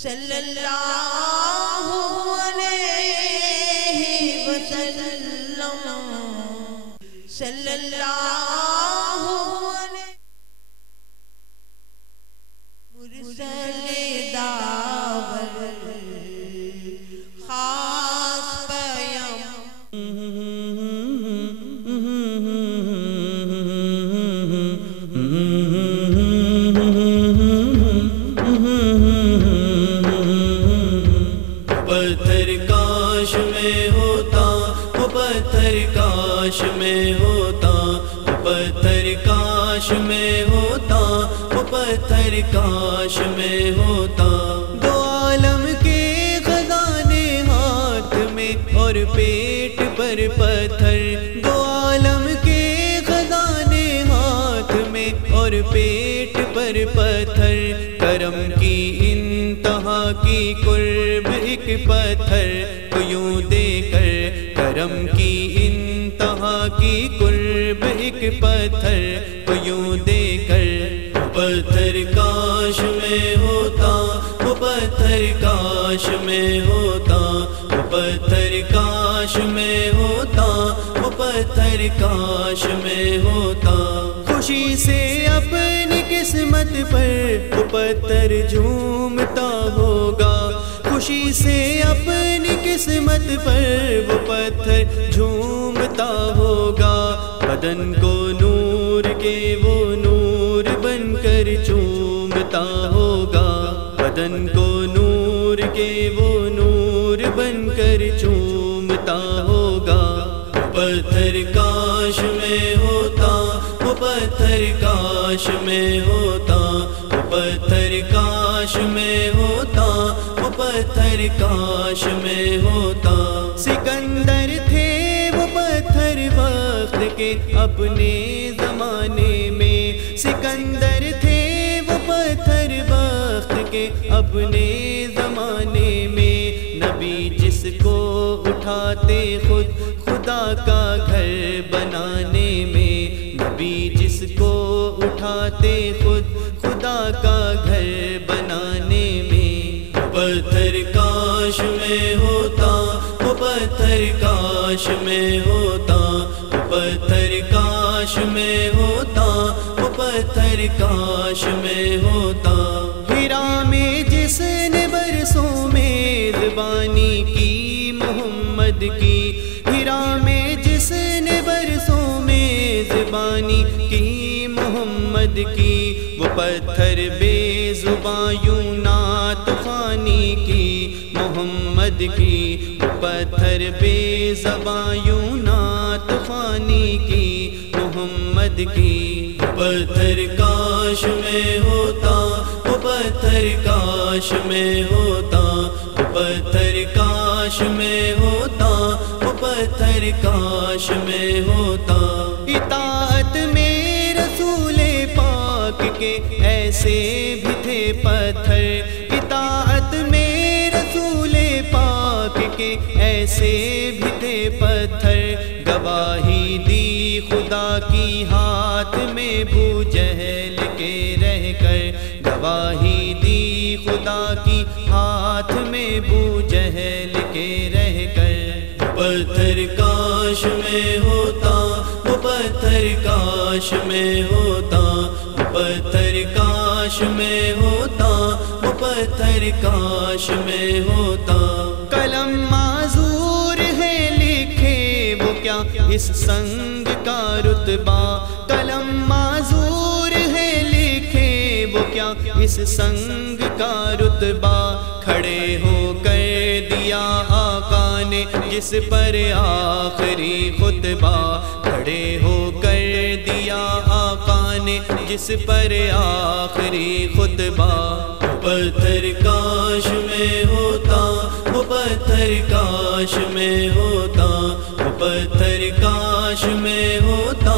صلی اللہ علیہ وسلم صلی اللہ علیہ مرسل دعوت خاص پیام پتھر کاش میں ہوتا وہ پتھر کاش میں ہوتا وہ پتھر کاش میں ہوتا وہ پتھر کاش میں ہوتا دو عالم کے خزانے ہاتھ میں اور پیٹ پر پتھر دو عالم کے خزانے ہاتھ میں اور پیٹ پر پتھر کرم کی انتہا کی قرب ایک پتھر کو یوں دے کر کرم کی انتہا کی قرب ایک پتھر کو یوں دے کر پتھر کاش میں ہوتا وہ پتھر کاش میں ہوتا وہ پتھر کاش میں ہوتا وہ پتھر کاش میں ہوتا خوشی سے اپنی قسمت پر وہ پتھر جھومتا ہوگا خوشی سے اپنی قسمت پر وہ پتھر جھومتا ہوگا بدن کو نور کے وہ نور بن کر چومتا ہوگا بدن کو نور کے وہ نور بن کر چومتا ہوگا پتھر کاش میں ہوتا وہ پتھر کاش میں ہوتا وہ پتھر کاش میں ہوتا وہ پتھر کاش میں ہوتا سکندر تھے وہ پتھر وقت کے اپنے زمانے میں سکندر تھے وہ پتھر وقت کے اپنے زمانے میں نبی جس کو اٹھاتے خود خدا کا گھر بنانے میں نبی جس کو اٹھاتے خود خدا کا گھر بنانے میں پتھر کاش میں ہوتا وہ پتھر کاش میں ہوتا وہ پتھر کاش میں ہوتا وہ پتھر کاش میں ہوتا ہیرا میں جس نے برسوں میزبانی کی محمد کی ہیرا میں جس نے برسوں میزبانی کی محمد کی وہ پتھر بے زباں یوں نعت خوانی کی محمد کی وہ پتھر بے زباں یوں نعت خوانی کی محمد کی پتھر کاش میں ہوتا وہ پتھر کاش میں ہوتا وہ پتھر کاش میں ہوتا وہ پتھر کاش میں ہوتا اطاعت میں رسول پاک کے ایسے بھی تھے پتھر اطاعت میں رسول پاک کے ایسے بھی تھے پتھر گواہی دی خدا کی ہاتھ میں بو جہل کے رہ کر گواہی دی خدا کی ہاتھ میں بو جہل کے رہ کر پتھر کاش میں ہوتا وہ پتھر کاش میں ہوتا وہ پتھر کاش میں ہوتا وہ پتھر کاش میں ہوتا قلم معذور ہے لکھے وہ کیا اس سنگ کا رتبہ قلم معذور ہے لکھے وہ کیا اس سنگ کا رتبہ کھڑے ہو کر دیا آقا نے جس پر آخری خطبہ کھڑے ہو کر دیا آقا نے جس پر آخری خطبہ پتھر کاش میں ہوتا وہ پتھر کاش میں ہوتا وہ پتھر کاش میں ہوتا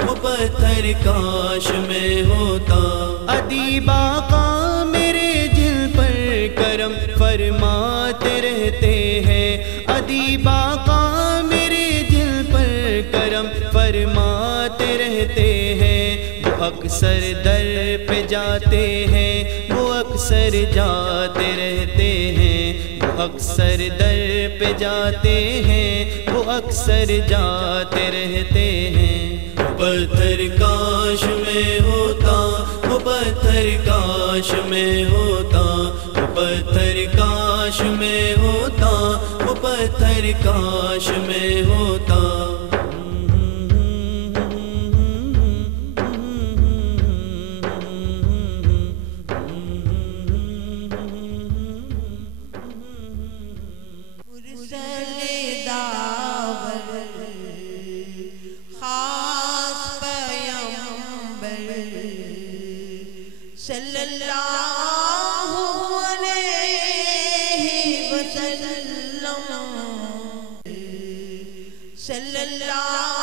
وہ پتھر کاش میں ہوتا ادیب آقا میرے دل پر کرم فرماتے رہتے ہیں ادیب آقا میرے دل پر کرم فرماتے رہتے ہیں وہ اکثر در پہ جاتے ہیں وہ اکثر جاتے رہتے ہیں، وہ اکثر در پہ جاتے ہیں، وہ اکثر جاتے رہتے ہیں۔ پتھر کاش میں ہوتا، وہ پتھر کاش میں ہوتا، وہ پتھر کاش میں ہوتا، وہ پتھر کاش میں ہوتا۔ صلی اللہ علیہ وسلم، صلی اللہ